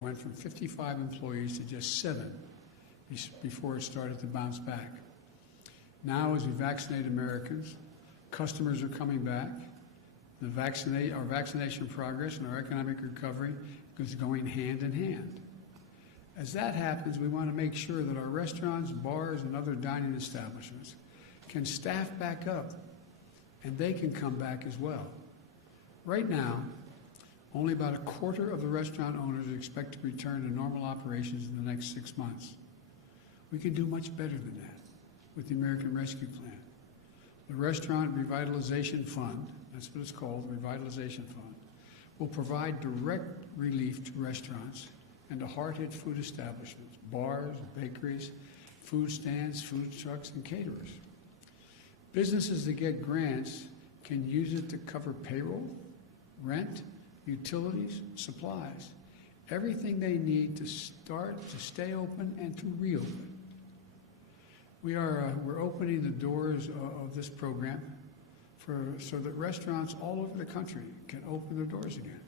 went from 55 employees to just 7 before it started to bounce back. Now, as we vaccinate Americans, customers are coming back. Our vaccination progress and our economic recovery is going hand in hand. As that happens, we want to make sure that our restaurants, bars, and other dining establishments can staff back up, and they can come back as well. Right now, only about a quarter of the restaurant owners expect to return to normal operations in the next 6 months. We can do much better than that with the American Rescue Plan. The Restaurant Revitalization Fund, that's what it's called, the Revitalization Fund, will provide direct relief to restaurants and to hard-hit food establishments, bars, bakeries, food stands, food trucks, and caterers. Businesses that get grants can use it to cover payroll, rent, utilities, supplies, everything they need to stay open and to reopen. We're opening the doors of this program so that restaurants all over the country can open their doors again.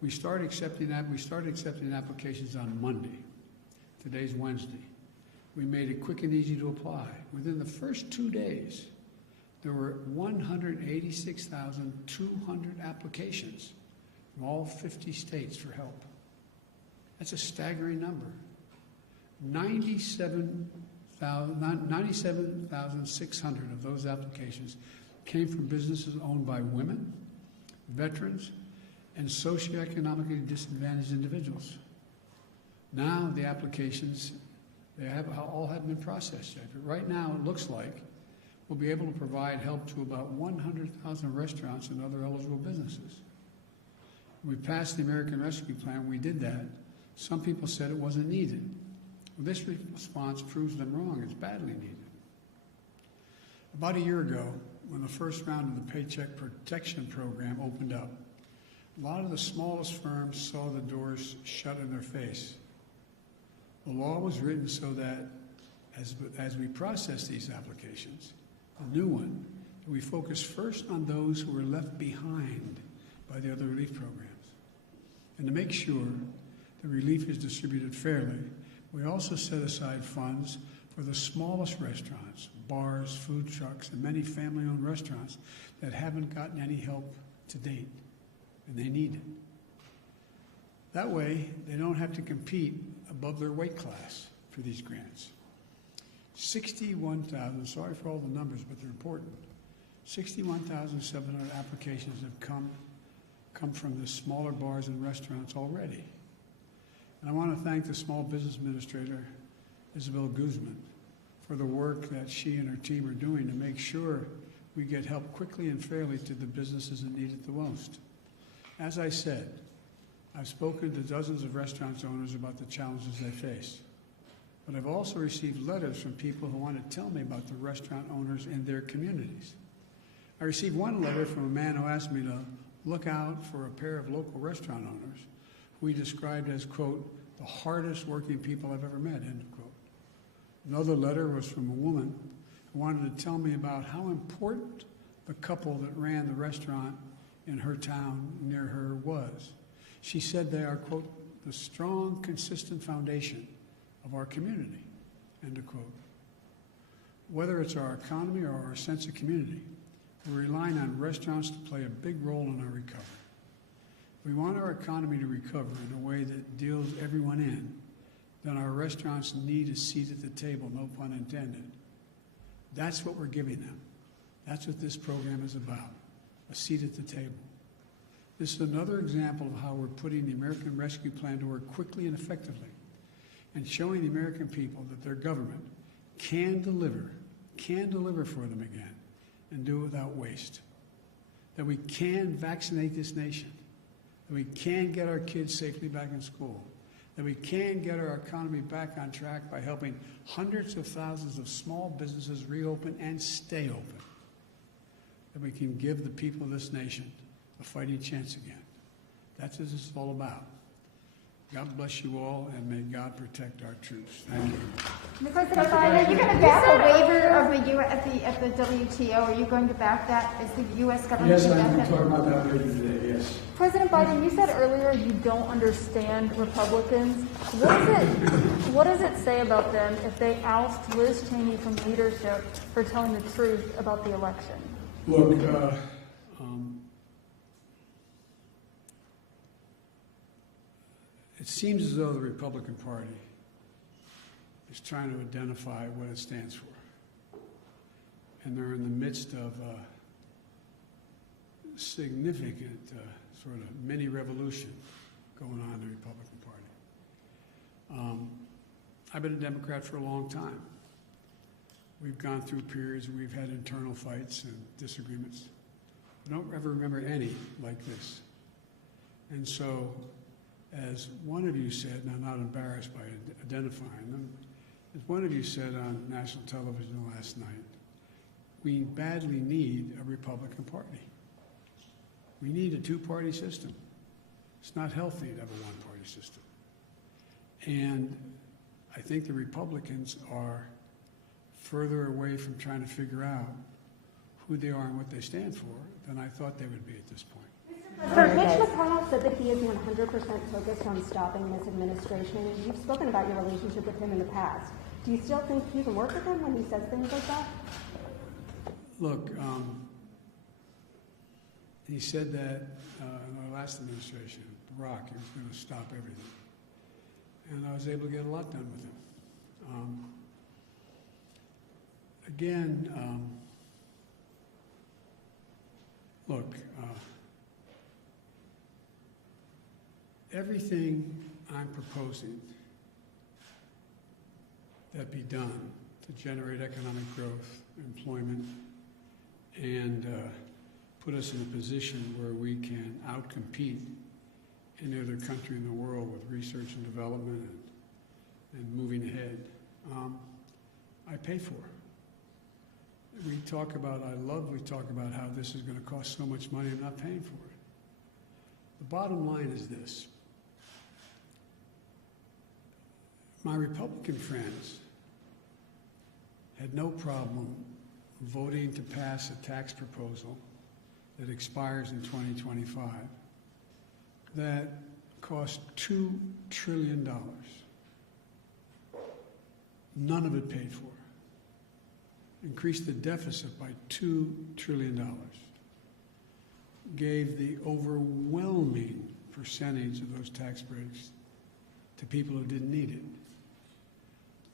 We started accepting applications on Monday. Today's Wednesday. We made it quick and easy to apply. Within the first 2 days, there were 186,200 applications from all 50 states for help. That's a staggering number. 97,600 of those applications came from businesses owned by women, veterans, and socioeconomically disadvantaged individuals. Now the applications, all have been processed yet. But right now it looks like we'll be able to provide help to about 100,000 restaurants and other eligible businesses. We passed the American Rescue Plan. We did that. Some people said it wasn't needed. Well, this response proves them wrong. It's badly needed. About a year ago, when the first round of the Paycheck Protection Program opened up, a lot of the smallest firms saw the doors shut in their face. The law was written so that as we process these applications, a new one, we focus first on those who were left behind by the other relief programs. And to make sure the relief is distributed fairly, we also set aside funds for the smallest restaurants, bars, food trucks, and many family-owned restaurants that haven't gotten any help to date, and they need it. That way, they don't have to compete above their weight class for these grants. 61,000, sorry for all the numbers, but they're important. 61,700 applications have come from the smaller bars and restaurants already. And I want to thank the Small Business Administrator, Isabel Guzman, for the work that she and her team are doing to make sure we get help quickly and fairly to the businesses that need it the most. As I said, I've spoken to dozens of restaurant owners about the challenges they face. But I've also received letters from people who want to tell me about the restaurant owners in their communities. I received one letter from a man who asked me to look out for a pair of local restaurant owners who he described as, quote, the hardest working people I've ever met, end of quote. Another letter was from a woman who wanted to tell me about how important the couple that ran the restaurant in her town near her was. She said they are, quote, the strong, consistent foundation of our community, end of quote. Whether it's our economy or our sense of community, we're relying on restaurants to play a big role in our recovery. We want our economy to recover in a way that deals everyone in, then our restaurants need a seat at the table, no pun intended. That's what we're giving them. That's what this program is about, a seat at the table. This is another example of how we're putting the American Rescue Plan to work quickly and effectively and showing the American people that their government can deliver for them again and do it without waste. That we can vaccinate this nation, that we can get our kids safely back in school, that we can get our economy back on track by helping hundreds of thousands of small businesses reopen and stay open, that we can give the people of this nation a fighting chance again. That's what this is all about. God bless you all, and may God protect our troops. Thank you. Mr. President, are you going to back a waiver of the at the WTO? Are you going to back that? Is the U.S. government? Yes, I'm going to talk about that later today. Yes. this. President Biden, you said earlier you don't understand Republicans. What does it say about them if they oust Liz Cheney from leadership for telling the truth about the election? Look, it seems as though the Republican Party is trying to identify what it stands for. And they're in the midst of a significant sort of mini revolution going on in the Republican Party. I've been a Democrat for a long time. We've gone through periods where we've had internal fights and disagreements. I don't ever remember any like this. And so, as one of you said, and I'm not embarrassed by identifying them, as one of you said on national television last night, we badly need a Republican Party. We need a two-party system. It's not healthy to have a one-party system. And I think the Republicans are further away from trying to figure out who they are and what they stand for than I thought they would be at this point. Mitch McConnell said that he is 100% focused on stopping this administration. You've spoken about your relationship with him in the past. Do you still think you can work with him when he says things like that? Look, he said that in our last administration, Barack, he was going to stop everything. And I was able to get a lot done with him. Look, everything I'm proposing that be done to generate economic growth, employment, and put us in a position where we can outcompete any other country in the world with research and development and moving ahead, I pay for. We talk about how this is going to cost so much money. I'm not paying for it. The bottom line is this. My Republican friends had no problem voting to pass a tax proposal that expires in 2025 that cost $2 trillion. None of it paid for. Increased the deficit by $2 trillion. Gave the overwhelming percentage of those tax breaks to people who didn't need it.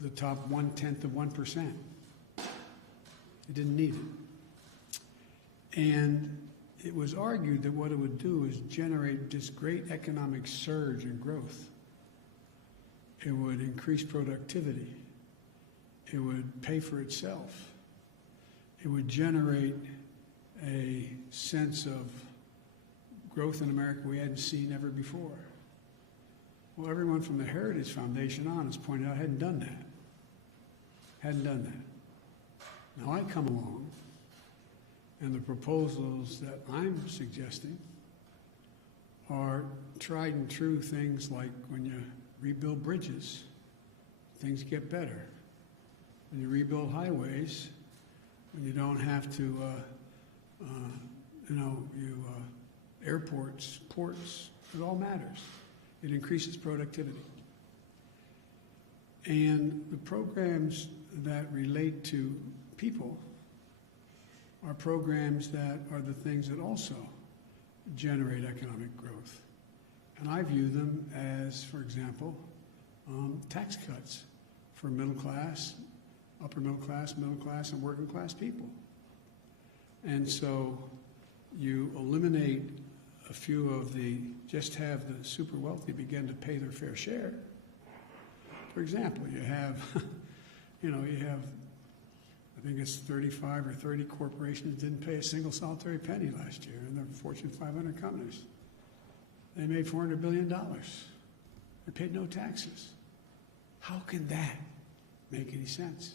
The top 1/10 of 1%. They didn't need it. And it was argued that what it would do is generate this great economic surge and growth. It would increase productivity. It would pay for itself. It would generate a sense of growth in America we hadn't seen ever before. Well, everyone from the Heritage Foundation on has pointed out hadn't done that. Hadn't done that. Now I come along, and the proposals that I'm suggesting are tried and true things like when you rebuild bridges, things get better. When you rebuild highways, when you don't have to, airports, ports, it all matters. It increases productivity. And the programs that relate to people are programs that are the things that also generate economic growth. And I view them as, for example, tax cuts for middle class, upper middle class, and working class people. And so you eliminate a few of just have the super wealthy begin to pay their fair share. For example, you have, I think it's 35 or 30 corporations didn't pay a single solitary penny last year in the Fortune 500 companies. They made $400 billion. They paid no taxes. How can that make any sense?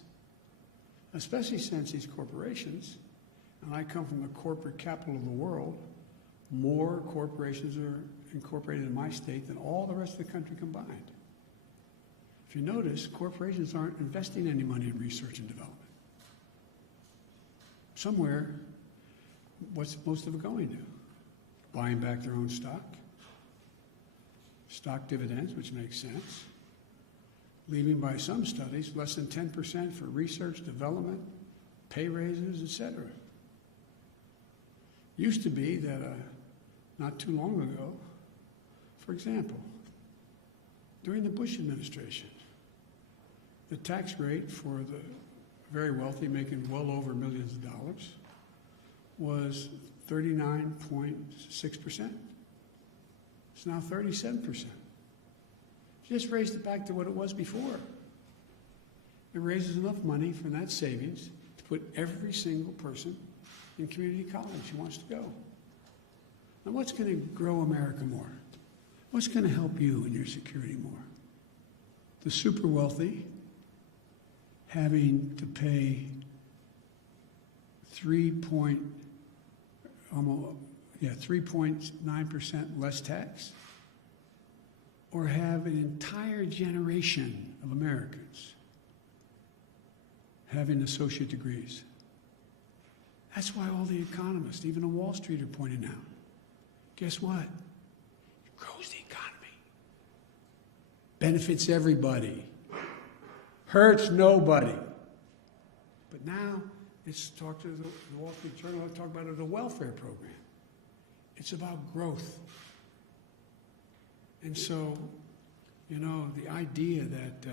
Especially since these corporations, and I come from the corporate capital of the world, more corporations are incorporated in my state than all the rest of the country combined. If you notice, corporations aren't investing any money in research and development. Somewhere, what's most of it going to? buying back their own stock dividends, which makes sense, leaving by some studies less than 10% for research, development, pay raises, etc. Used to be that not too long ago, for example, during the Bush administration, the tax rate for the very wealthy making well over millions of dollars was 39.6%. It's now 37%. Just raised it back to what it was before. It raises enough money from that savings to put every single person in community college who wants to go. Now, what's going to grow America more? What's going to help you in your security more? The super wealthy having to pay 3.9% less tax, or have an entire generation of Americans having associate degrees. That's why all the economists, even on Wall Street, are pointing out, guess what? It grows the economy. Benefits everybody. Hurts nobody. But now, let's talk to the Wall Street Journal, let's talk about it, the welfare program. It's about growth. And so, you know, the idea that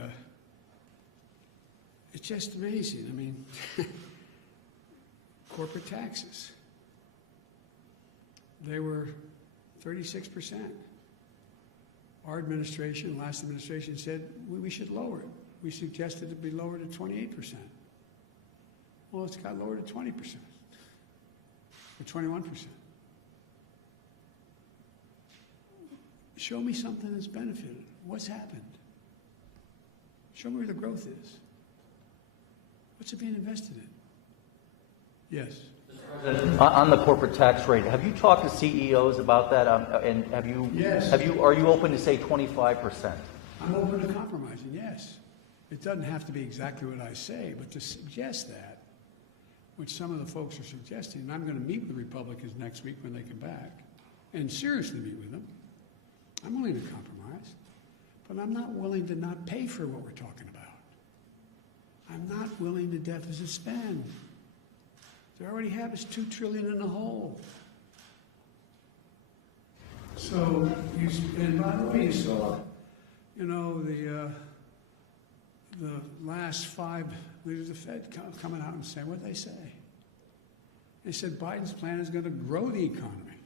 it's just amazing. I mean, corporate taxes, they were 36%. Our administration, last administration, said we should lower it. We suggested it be lowered to 28%. Well, it's got lowered to 20%, or 21%. Show me something that's benefited. What's happened? Show me where the growth is. What's it being invested in? Yes. On the corporate tax rate, have you talked to CEOs about that? And have you? Yes. Are you open to say 25%? I'm open to compromising. Yes. It doesn't have to be exactly what I say, but to suggest that, which some of the folks are suggesting, and I'm going to meet with the Republicans next week when they come back, and seriously meet with them. I'm willing to compromise, but I'm not willing to not pay for what we're talking about. I'm not willing to deficit spend. They already have us $2 trillion in the hole. So, and by the way, you saw, you know, the last 5 leaders of the Fed coming out and saying what they say. They said Biden's plan is going to grow the economy.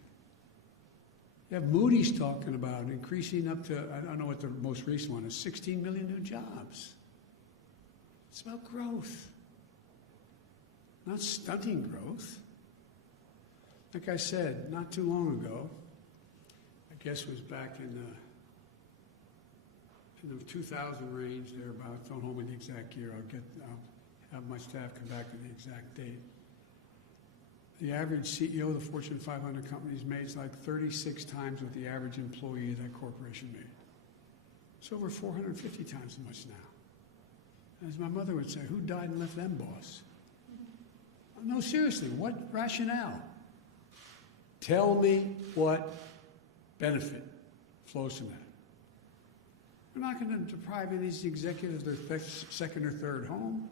You have Moody's talking about increasing up to, I don't know what the most recent one is, 16 million new jobs. It's about growth, not stunting growth. Like I said, not too long ago, I guess it was back in the 2000 range, thereabouts. Don't hold me the exact year. I'll have my staff come back with the exact date. The average CEO of the Fortune 500 companies made like 36 times what the average employee of that corporation made. It's over 450 times as much now. As my mother would say, who died and left them, boss? No, seriously, what rationale? Tell me what benefit flows from that. We're not going to deprive any of these executives of their second or third home,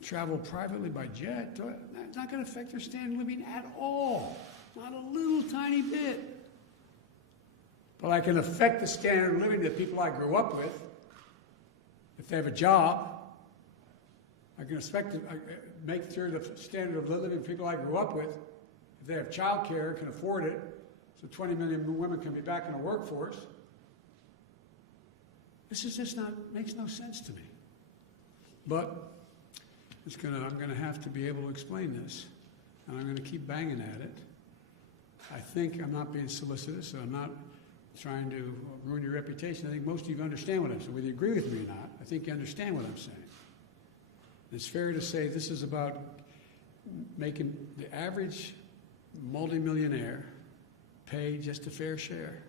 travel privately by jet. It's not going to affect their standard of living at all. Not a little tiny bit. But I can affect the standard of living of the people I grew up with. If they have a job, I can make sure the standard of living of people I grew up with, if they have child care, can afford it, so 20 million women can be back in the workforce. This is just makes no sense to me. But I'm going to have to be able to explain this, and I'm going to keep banging at it. I think I'm not being solicitous, and I'm not trying to ruin your reputation. I think most of you understand what I'm saying. Whether you agree with me or not, I think you understand what I'm saying. It's fair to say this is about making the average multimillionaire pay just a fair share.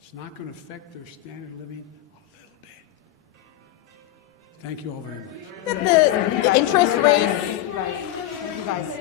It's not going to affect their standard of living a little bit. Thank you all very much. The interest rates. You guys.